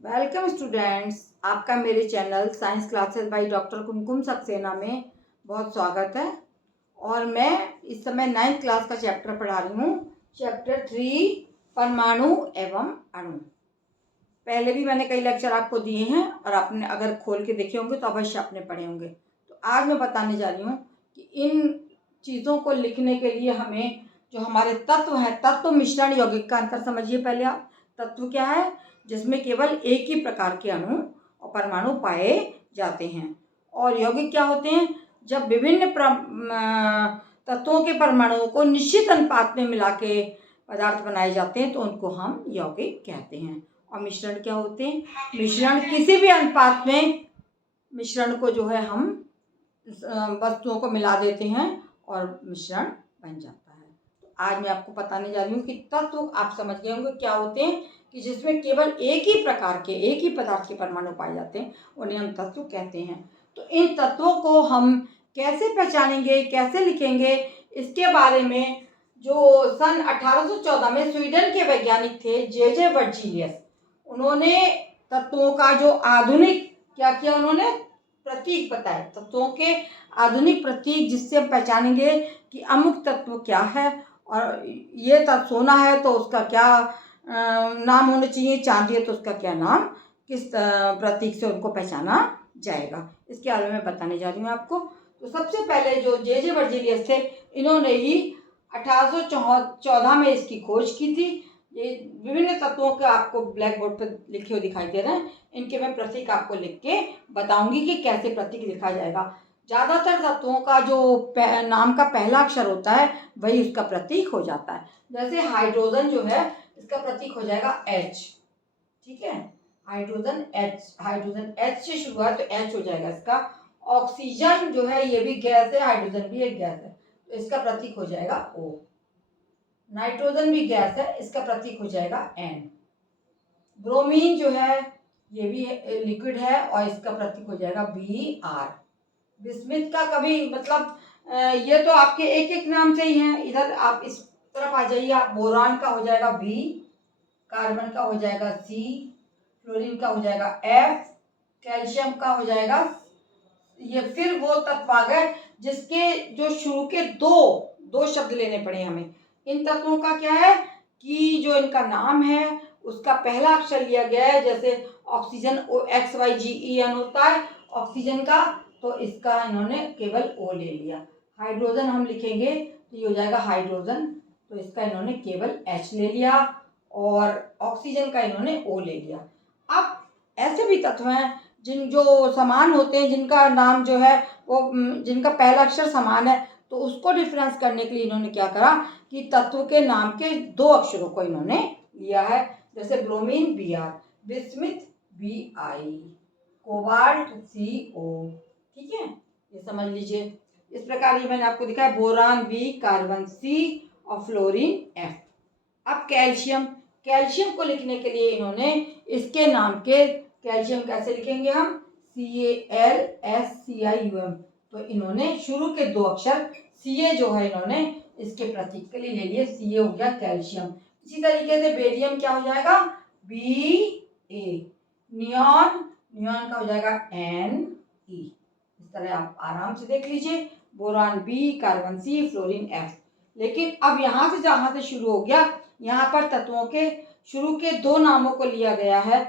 Welcome students, आपका मेरे channel science classes by doctor Kumkum Saxena में बहुत स्वागत है। और मैं इस समय 9th क्लास का चैप्टर पढ़ा रही हूँ, चैप्टर 3 परमाणु एवं अणु। पहले भी मैंने कई लेक्चर आपको दिए हैं और आपने अगर खोल के देखे होंगे तो अवश्य आपने पढ़े होंगे। तो आज मैं बताने जा रही हूँ कि इन चीज़ों को लिखने के लिए हमें जो हमारे तत्व हैं, तत्व मिश्रण यौगिक का अंतर समझिए पहले आप। तत्व क्या है? जिसमें केवल एक ही प्रकार के अणु और परमाणु पाए जाते हैं। और यौगिक क्या होते हैं? जब विभिन्न तत्वों के परमाणुओं को निश्चित अनुपात में मिला के पदार्थ बनाए जाते हैं तो उनको हम यौगिक कहते हैं। और मिश्रण क्या होते हैं? मिश्रण किसी भी अनुपात में मिश्रण को जो है हम वस्तुओं को मिला देते हैं और मिश्रण बन जाता है। तो आज मैं आपको बताने जा रही हूँ कि तत्व आप समझ गए होंगे क्या होते हैं, कि जिसमें केवल एक ही प्रकार के, एक ही पदार्थ के परमाणु पाए जाते हैं, उन्हें हम तत्व कहते हैं। तो इन तत्वों को हम कैसे पहचानेंगे, कैसे लिखेंगे, इसके बारे में जो सन 1814 में स्वीडन के वैज्ञानिक थे जे वर्जीलियस, उन्होंने तत्वों का जो आधुनिक क्या किया, उन्होंने प्रतीक बताए, तत्वों के आधुनिक प्रतीक, जिससे हम पहचानेंगे कि अमुक तत्व क्या है। और ये तत्व सोना है तो उसका क्या नाम होना चाहिए, चांदी है तो उसका क्या नाम, किस प्रतीक से उनको पहचाना जाएगा, इसके बारे में बताने जा रही हूँ आपको। तो सबसे पहले जो जे वर्जीलियस थे, इन्होंने ही 1814 में इसकी खोज की थी। ये विभिन्न तत्वों के आपको ब्लैक बोर्ड पर लिखे हुए दिखाई दे रहे हैं, इनके मैं प्रतीक आपको लिख के बताऊंगी कि कैसे प्रतीक लिखा जाएगा। ज़्यादातर तत्वों का जो नाम का पहला अक्षर होता है वही उसका प्रतीक हो जाता है। जैसे हाइड्रोजन जो है, इसका प्रतीक हो जाएगा H। ठीक है, हाइड्रोजन H से शुरू है तो H हो जाएगा इसका। ऑक्सीजन जो है ये भी गैस है, हाइड्रोजन भी एक गैस है, तो इसका प्रतीक हो जाएगा O। नाइट्रोजन भी गैस है, इसका प्रतीक हो जाएगा N। ब्रोमीन जो है ये भी लिक्विड है और इसका प्रतीक हो जाएगा Br। बिस्मिथ का कभी मतलब ये तो आपके एक एक नाम से ही हैं, इधर आप इस तरफ आ जाइए, आप बोरान का हो जाएगा B, कार्बन का हो जाएगा C, फ्लोरीन का हो जाएगा F, कैल्शियम का हो जाएगा। ये फिर वो तत्व आ गए जिसके जो शुरू के दो शब्द लेने पड़े हमें। इन तत्वों का क्या है कि जो इनका नाम है उसका पहला अक्षर लिया गया है। जैसे ऑक्सीजन OXYGEN होता है ऑक्सीजन का, तो इसका इन्होंने केवल O ले लिया। हाइड्रोजन हम लिखेंगे तो ये हो जाएगा हाइड्रोजन, तो इसका इन्होंने केवल H ले लिया। और ऑक्सीजन का इन्होंने O ले लिया। अब ऐसे भी तत्व हैं जो समान होते हैं, जिनका नाम जो है वो जिनका पहला अक्षर समान है, तो उसको डिफरेंस करने के लिए इन्होंने क्या करा कि तत्व के नाम के दो अक्षरों को इन्होंने लिया है। जैसे bromine Br, bismuth Bi, cobalt CO। ठीक है, ये समझ लीजिए। इस प्रकार ये मैंने आपको दिखाया, बोरान B, कार्बन C और फ्लोरीन F। अब कैल्शियम को लिखने के लिए इन्होंने इसके नाम के कैल्शियम कैसे लिखेंगे हम, CalSCium। तो इन्होंने शुरू के दो अक्षर Ca जो है इन्होंने इसके प्रतीक के लिए ले लिए, Ca हो गया कैल्शियम। इसी तरीके से बेरियम क्या हो जाएगा, Ba। नियॉन का हो जाएगा Ne। इस तरह आप आराम से देख लीजिए, boron B, carbon C, fluorine F। लेकिन अब यहाँ से जहाँ से शुरू हो गया, यहाँ पर तत्वों के शुरू के दो नामों को लिया गया है।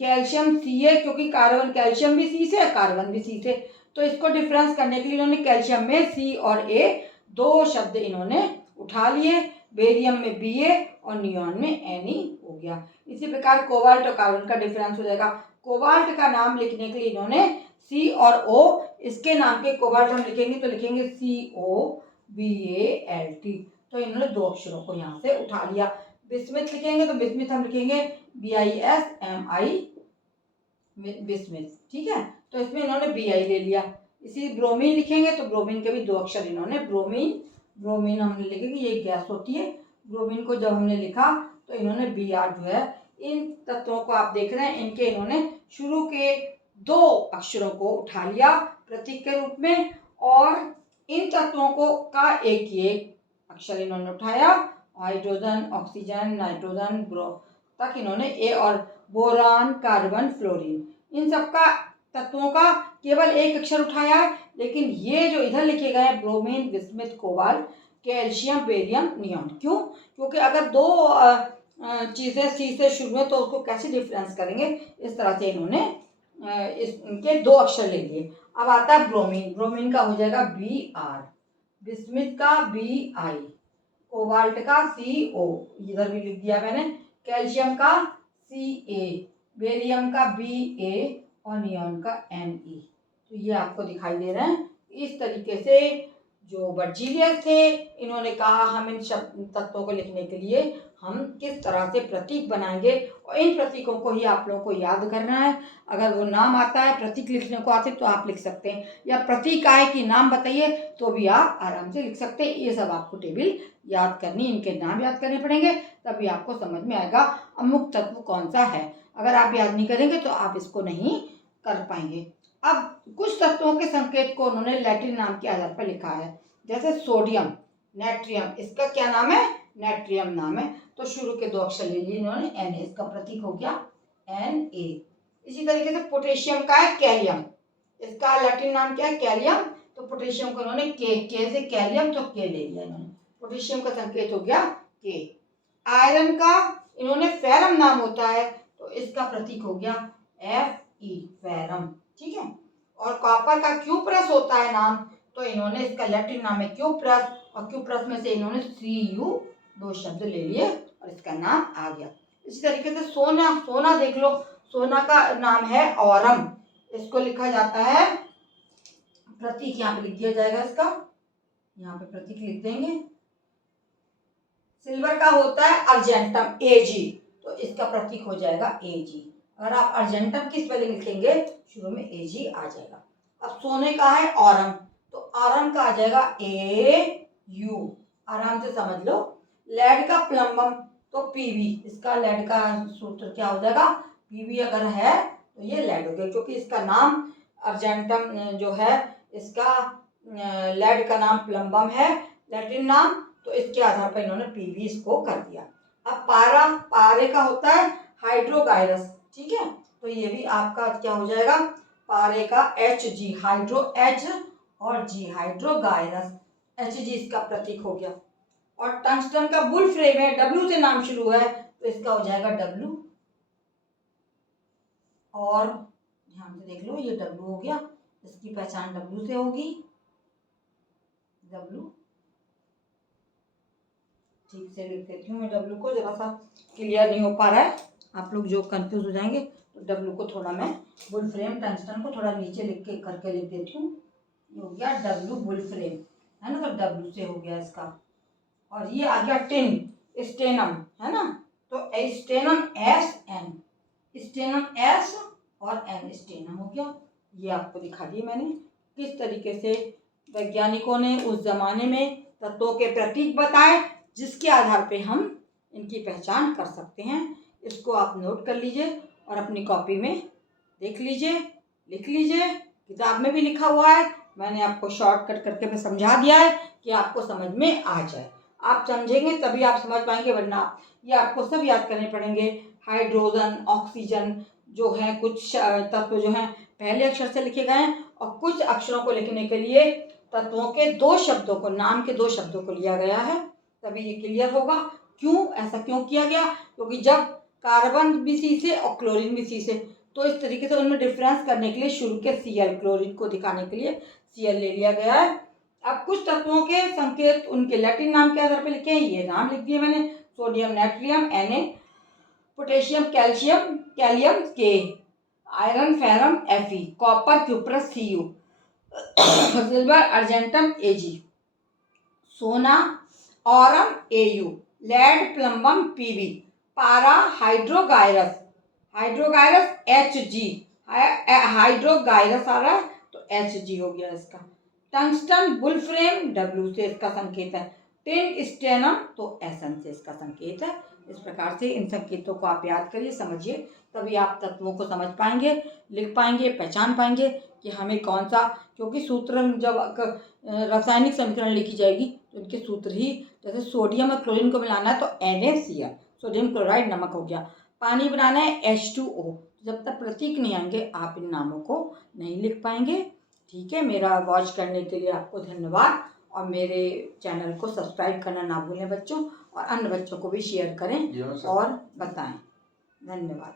कैल्शियम Ca, क्योंकि कार्बन कैल्शियम भी C से, कार्बन भी C से, तो इसको डिफरेंस करने के लिए इन्होंने कैल्शियम में C और A दो शब्द इन्होंने उठा लिए। बेरियम में Ba और नियॉन में Ne हो गया। इसी प्रकार कोबाल्ट और कार्बन का डिफरेंस हो जाएगा। कोबाल्ट का नाम लिखने के लिए इन्होंने C और O, इसके नाम के कोबाल्ट हम लिखेंगे तो लिखेंगे COBALT। तो इन्होंने दो अक्षरों को यहाँ से उठा लिया। बिस्मिथ लिखेंगे तो बिस्मिथ हम लिखेंगे BISMI, बिस्मिथ। ठीक है, तो इसमें इन्होंने Bi ले लिया। इसी ब्रोमीन लिखेंगे तो ब्रोमीन के भी दो अक्षर इन्होंने ब्रोमीन हमने लिखे कि ये गैस होती है। ब्रोमीन को जब हमने लिखा तो इन्होंने Br जो है, इन तत्वों को आप देख रहे हैं, इनके इन्होंने शुरू के दो अक्षरों को उठा लिया प्रतीक के रूप में, और इन तत्वों को का एक अक्षर इन्होंने उठाया, हाइड्रोजन, ऑक्सीजन, नाइट्रोजन, तक इन्होंने ए और बोरान, कार्बन, फ्लोरीन, इन सब का तत्वों का केवल एक अक्षर उठाया है। लेकिन ये जो इधर लिखे गए हैं bromine, bismuth, cobalt, calcium, barium, neon, क्यों? क्योंकि अगर दो चीज़ें सी से शुरू है तो उसको कैसे डिफरेंस करेंगे, इस तरह से इन्होंने इनके दो अक्षर ले लिए। अब आता है ब्रोमीन। ब्रोमीन का हो जाएगा BR, बिस्मुथ का BI, कोबाल्ट का CO, इधर भी लिख दिया मैंने, कैल्शियम का CA, बेरियम का BA और नियॉन का Ne। तो ये आपको दिखाई दे रहे हैं। इस तरीके से जो बर्जीलियस थे इन्होंने कहा हम इन शब्द तत्वों को लिखने के लिए हम किस तरह से प्रतीक बनाएंगे, और इन प्रतीकों को ही आप लोगों को याद करना है। अगर वो नाम आता है, प्रतीक लिखने को आते तो आप लिख सकते हैं, या प्रतीक आए कि नाम बताइए तो भी आप आराम से लिख सकते हैं। ये सब आपको टेबल याद करनी, इनके नाम याद करने पड़ेंगे, तभी आपको समझ में आएगा अमुक तत्व कौन सा है। अगर आप याद नहीं करेंगे तो आप इसको नहीं कर पाएंगे। अब कुछ तत्वों के संकेत को उन्होंने लैटिन नाम के आधार पर लिखा है, जैसे सोडियम, नेट्रियम, इसका क्या नाम है? नेट्रियम नाम है। तो शुरू के दो अक्षर ले लिए इन्होंने, Na, इसका प्रतीक हो गया Na। इसी तरीके से पोटेशियम का है कैलियम, इसका लैटिन नाम क्या है? कैलियम। तो पोटेशियम को उन्होंने के से कैलियम, तो के ले लिया इन्होंने, पोटेशियम का संकेत हो गया के। आयरन का इन्होंने फेरम नाम होता है, तो इसका प्रतीक हो गया Fe, फेरम, ठीक है। और कॉपर का क्यूप्रस होता है नाम, तो इन्होंने इसका लैटिन नाम है क्यूप्रस, और क्यूप्रस में से इन्होंने Cu, दो शब्द ले लिए और इसका नाम आ गया। इसी तरीके से सोना, सोना देख लो, सोना का नाम है औरम, इसको लिखा जाता है, प्रतीक यहाँ पे लिख दिया जाएगा, इसका यहाँ पे प्रतीक लिख देंगे। सिल्वर का होता है अर्जेंटम, Ag, तो इसका प्रतीक हो जाएगा Ag। अगर आप अर्जेंटम की स्पेलिंग लिखेंगे शुरू में Ag आ जाएगा। अब सोने का है ऑरम, तो ऑरम का आ जाएगा Au, आराम से समझ लो। लेड का प्लम्बम, तो Pb, इसका लेड का सूत्र क्या हो जाएगा? Pb अगर है तो ये लेड हो गया, क्योंकि इसका नाम अर्जेंटम जो है, इसका लेड का नाम प्लम्बम है, लैटिन नाम, तो इसके आधार पर इन्होंने Pb इसको कर दिया। अब पारा, पारे का होता है हाइड्रोगायरस, ठीक है, तो ये भी आपका क्या हो जाएगा? पारे का Hg, हाइड्रो H और G, हाइड्रोगायरस, Hg इसका प्रतीक हो गया। और टंगस्टन का बुल फ्रेम है, W से नाम शुरू है, तो इसका हो जाएगा W। और ध्यान से देख लो, ये W हो गया, इसकी पहचान W से होगी, W, ठीक से लिख देती हूँ मैं W को, जरा सा क्लियर नहीं हो पा रहा है, आप लोग जो कंफ्यूज हो जाएंगे, तो W को थोड़ा मैं बुल फ्रेम टंगस्टन को थोड़ा नीचे लिख के करके लिख देती हूँ। ये हो गया W, बुल फ्रेम है ना, तो W से हो गया इसका। और ये आ गया टिन, स्टेनम है ना, तो स्टेनम SN, स्टेनम S और N, स्टेनम हो गया। ये आपको दिखा दिए मैंने किस तरीके से वैज्ञानिकों ने उस जमाने में तत्वों के प्रतीक बताए, जिसके आधार पे हम इनकी पहचान कर सकते हैं। इसको आप नोट कर लीजिए और अपनी कॉपी में देख लीजिए, लिख लीजिए, किताब में भी लिखा हुआ है, मैंने आपको शॉर्टकट करके मैं समझा दिया है कि आपको समझ में आ जाए। आप समझेंगे तभी आप समझ पाएंगे, वरना ये आपको सब याद करने पड़ेंगे। हाइड्रोजन, ऑक्सीजन जो है, कुछ तत्व जो हैं पहले अक्षर से लिखे गए हैं, और कुछ अक्षरों को लिखने के लिए तत्वों के दो शब्दों को, नाम के दो शब्दों को लिया गया है, तभी ये क्लियर होगा। क्यों ऐसा क्यों किया गया? क्योंकि जब कार्बन भी सी से और क्लोरीन भी सी से, तो इस तरीके से उनमें डिफरेंस करने के लिए शुरू के Cl, क्लोरीन को दिखाने के लिए Cl ले लिया गया है। अब कुछ तत्वों के संकेत उनके लैटिन नाम के आधार पर लिखे हैं, ये नाम लिख दिए मैंने, sodium natrium Na, potassium calcium kalium K, iron ferrum Fe, copper cuprum Cu, silver argentum Ag, सोना aurum Au, lead plumbum Pb, पारा हाइड्रोगायरस, हाइड्रोगायरस Hg, हाइड्रोगायरस आ रहा है तो Hg हो गया इसका। टंगस्टन बुल फ्रेम, W से इसका संकेत है। टिन स्टेनम, तो Sn से इसका संकेत है। इस प्रकार से इन संकेतों को आप याद करिए, समझिए, तभी आप तत्वों को समझ पाएंगे, लिख पाएंगे, पहचान पाएंगे कि हमें कौन सा, क्योंकि सूत्र जब रासायनिक समीकरण लिखी जाएगी तो उनके सूत्र ही, जैसे सोडियम और क्लोरीन को मिलाना है तो NaCl, सोडियम क्लोराइड नमक हो गया, पानी बनाना है H2O। जब तक प्रतीक नहीं आएंगे आप इन नामों को नहीं लिख पाएंगे। ठीक है, मेरा वॉच करने के लिए आपको धन्यवाद और मेरे चैनल को सब्सक्राइब करना ना भूलें बच्चों, और अन्य बच्चों को भी शेयर करें और बताएं। धन्यवाद।